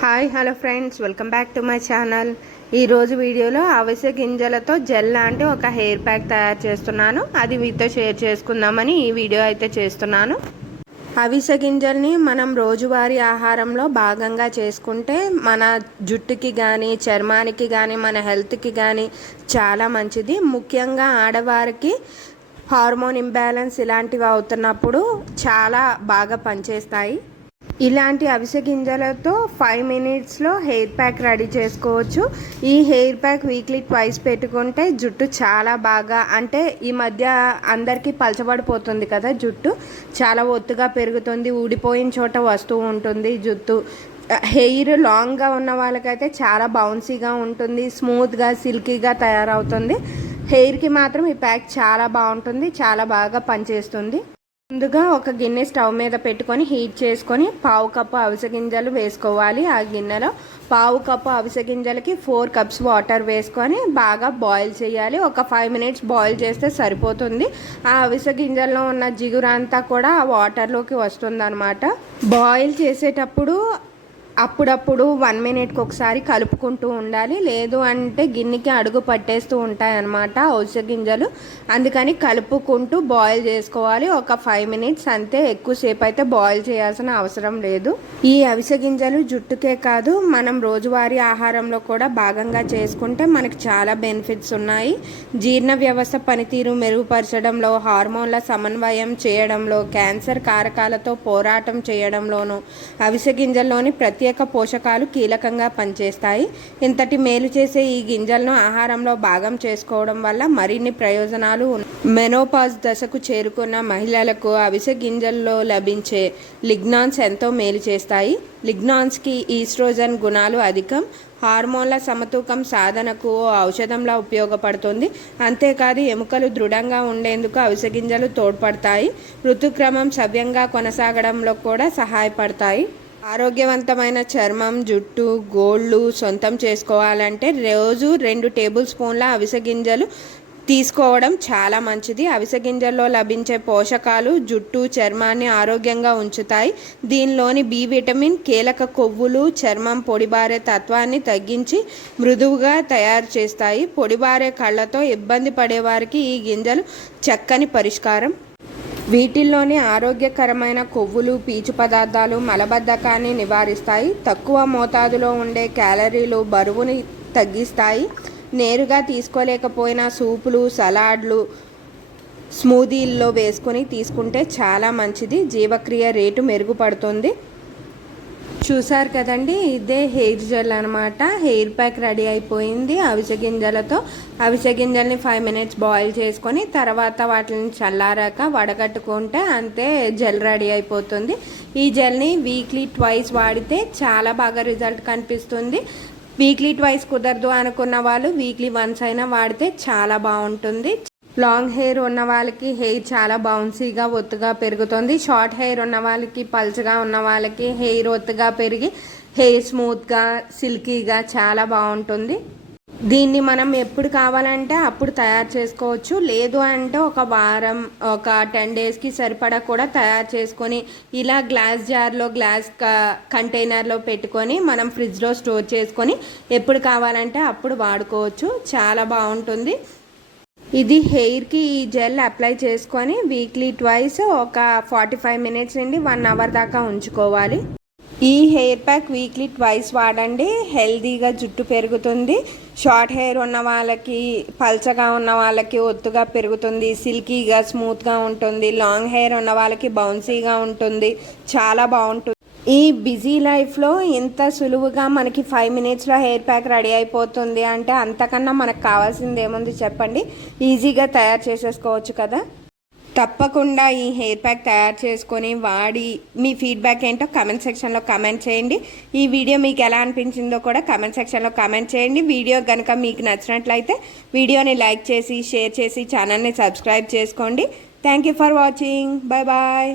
Hi hello friends. Welcome back to my channel. ఈరోజు వీడియోలో అవిసె గింజలతో జెల్ లాంటి ఒక హెయిర్ ప్యాక్ తయారు చేస్తున్నాను. అది మీతో షేర్ చేసుకుందామని ఈ వీడియో అయితే చేస్తున్నాను. అవిసె గింజల్ని మనం రోజువారీ ఆహారంలో భాగంగా చేసుకుంటే మన జుట్టుకి కానీ చర్మానికి కానీ మన హెల్త్కి కానీ చాలా మంచిది. ముఖ్యంగా ఆడవారికి హార్మోన్ ఇంబ్యాలెన్స్ ఇలాంటివి అవుతున్నప్పుడు చాలా బాగా పనిచేస్తాయి. ఇలాంటి అవిసె గింజలతో ఫైవ్ మినిట్స్లో హెయిర్ ప్యాక్ రెడీ చేసుకోవచ్చు. ఈ హెయిర్ ప్యాక్ వీక్లీ ట్వైస్ పెట్టుకుంటే జుట్టు చాలా బాగా అంటే ఈ మధ్య అందరికీ పలచబడిపోతుంది కదా జుట్టు. చాలా ఒత్తుగా పెరుగుతుంది ఊడిపోయిన చోట వస్తూ ఉంటుంది జుట్టు. హెయిర్ లాంగ్గా ఉన్న వాళ్ళకైతే చాలా బౌన్సీగా ఉంటుంది స్మూత్గా సిల్కీగా తయారవుతుంది. హెయిర్కి మాత్రం ఈ ప్యాక్ చాలా బాగుంటుంది చాలా బాగా పనిచేస్తుంది. ముందుగా ఒక గిన్నె స్టవ్ మీద పెట్టుకొని హీట్ చేసుకొని పావు కప్పు అవిసె గింజలు వేసుకోవాలి. ఆ గిన్నెలో పావు కప్పు అవిసె గింజలకి ఫోర్ కప్స్ వాటర్ వేసుకొని బాగా బాయిల్ చేయాలి. ఒక ఫైవ్ మినిట్స్ బాయిల్ చేస్తే సరిపోతుంది. ఆ అవిసె గింజల్లో ఉన్న జిగురంతా కూడా ఆ వాటర్లోకి వస్తుంది బాయిల్ చేసేటప్పుడు అప్పుడప్పుడు వన్ మినిట్కి ఒకసారి కలుపుకుంటూ ఉండాలి. లేదు అంటే గిన్నెకి అడుగు పట్టేస్తూ ఉంటాయన్నమాట ఔషధ గింజలు. అందుకని కలుపుకుంటూ బాయిల్ చేసుకోవాలి. ఒక ఫైవ్ మినిట్స్ అంతే ఎక్కువసేపు అయితే బాయిల్ చేయాల్సిన అవసరం లేదు. ఈ అవిసె గింజలు జుట్టుకే కాదు మనం రోజువారీ ఆహారంలో కూడా భాగంగా చేసుకుంటే మనకు చాలా బెనిఫిట్స్ ఉన్నాయి. జీర్ణ వ్యవస్థ పనితీరు మెరుగుపరచడంలో హార్మోన్ల సమన్వయం చేయడంలో క్యాన్సర్ కారకాలతో పోరాటం చేయడంలోనూ అవిసె గింజల్లోని ప్రతి ప్రత్యేక పోషకాలు కీలకంగా పనిచేస్తాయి. ఇంతటి మేలు చేసే ఈ గింజలను ఆహారంలో భాగం చేసుకోవడం వల్ల మరిన్ని ప్రయోజనాలు మెనోపాజ్ దశకు చేరుకున్న మహిళలకు అవిసె గింజల్లో లభించే లిగ్నాన్స్ ఎంతో మేలు చేస్తాయి. లిగ్నాన్స్కి ఈస్ట్రోజన్ గుణాలు అధికం. హార్మోన్ల సమతూకం సాధనకు ఔషధంలా ఉపయోగపడుతుంది. అంతేకాదు ఎముకలు దృఢంగా ఉండేందుకు అవిసె గింజలు తోడ్పడతాయి. ఋతుక్రమం సవ్యంగా కొనసాగడంలో కూడా సహాయపడతాయి. ఆరోగ్యవంతమైన చర్మం జుట్టు గోళ్ళు సొంతం చేసుకోవాలంటే రోజు రెండు టేబుల్ స్పూన్ల అవిసె గింజలు తీసుకోవడం చాలా మంచిది. అవిసె గింజల్లో లభించే పోషకాలు జుట్టు చర్మాన్ని ఆరోగ్యంగా ఉంచుతాయి. దీనిలోని బి విటమిన్ కీలక కొవ్వులు చర్మం పొడిబారే తత్వాన్ని తగ్గించి మృదువుగా తయారు చేస్తాయి. పొడిబారే కళ్ళతో ఇబ్బంది పడేవారికి ఈ గింజలు చక్కని పరిష్కారం. వీటిల్లోని ఆరోగ్యకరమైన కొవ్వులు పీచు పదార్థాలు మలబద్ధకాన్ని నివారిస్తాయి. తక్కువ మోతాదులో ఉండే క్యాలరీలు బరువుని తగ్గిస్తాయి. నేరుగా తీసుకోలేకపోయినా సూపులు సలాడ్లు స్మూదీల్లో వేసుకొని తీసుకుంటే చాలా మంచిది. జీవక్రియ రేటు మెరుగుపడుతుంది. చూసారు కదండి ఇదే హెయిర్ జెల్ అనమాట హెయిర్ ప్యాక్ రెడీ అయిపోయింది. అవిసె గింజలతో అవిసె గింజల్ని ఫైవ్ మినిట్స్ బాయిల్ చేసుకొని తర్వాత వాటిని చల్లారాక వడగట్టుకుంటే అంతే జెల్ రెడీ అయిపోతుంది. ఈ జెల్ని వీక్లీ ట్వైస్ వాడితే చాలా బాగా రిజల్ట్ కనిపిస్తుంది. వీక్లీ ట్వైస్ కుదరదు అనుకున్న వాళ్ళు వీక్లీ వన్స్ అయినా వాడితే చాలా బాగుంటుంది. లాంగ్ హెయిర్ ఉన్న వాళ్ళకి హెయిర్ చాలా బౌన్సీగా ఒత్తుగా పెరుగుతుంది. షార్ట్ హెయిర్ ఉన్న వాళ్ళకి పల్చగా ఉన్న వాళ్ళకి హెయిర్ ఒత్తుగా పెరిగి హెయిర్ స్మూత్గా సిల్కీగా చాలా బాగుంటుంది. దీన్ని మనం ఎప్పుడు కావాలంటే అప్పుడు తయారు చేసుకోవచ్చు. లేదు అంటే ఒక వారం ఒక టెన్ డేస్కి సరిపడా కూడా తయారు చేసుకొని ఇలా గ్లాస్ జార్లో గ్లాస్ కంటైనర్లో పెట్టుకొని మనం ఫ్రిడ్జ్లో స్టోర్ చేసుకొని ఎప్పుడు కావాలంటే అప్పుడు వాడుకోవచ్చు. చాలా బాగుంటుంది. ఇది హెయిర్కి ఈ జెల్ అప్లై చేసుకొని వీక్లీ ట్వైస్ ఒక ఫార్టీ ఫైవ్ మినిట్స్ నుండి వన్ అవర్ దాకా ఉంచుకోవాలి. ఈ హెయిర్ ప్యాక్ వీక్లీ ట్వైస్ వాడండి. హెల్దీగా జుట్టు పెరుగుతుంది. షార్ట్ హెయిర్ ఉన్న వాళ్ళకి పల్చగా ఉన్న వాళ్ళకి ఒత్తుగా పెరుగుతుంది. సిల్కీగా స్మూత్గా ఉంటుంది. లాంగ్ హెయిర్ ఉన్న వాళ్ళకి బౌన్సీగా ఉంటుంది. చాలా బాగుంటుంది ఈ బిజీ లైఫ్లో ఇంత సులువుగా మనకి ఫైవ్ మినిట్స్లో హెయిర్ ప్యాక్ రెడీ అయిపోతుంది అంటే అంతకన్నా మనకు కావాల్సింది ఏముంది చెప్పండి? ఈజీగా తయారు చేసేసుకోవచ్చు కదా? తప్పకుండా ఈ హెయిర్ ప్యాక్ తయారు చేసుకొని వాడి మీ ఫీడ్బ్యాక్ ఏంటో కమెంట్ సెక్షన్లో కమెంట్ చేయండి. ఈ వీడియో మీకు ఎలా అనిపించిందో కూడా కమెంట్ సెక్షన్లో కమెంట్ చేయండి. వీడియో కనుక మీకు నచ్చినట్లయితే వీడియోని లైక్ చేసి షేర్ చేసి ఛానల్ని సబ్స్క్రైబ్ చేసుకోండి. Thank you for watching. Bye bye.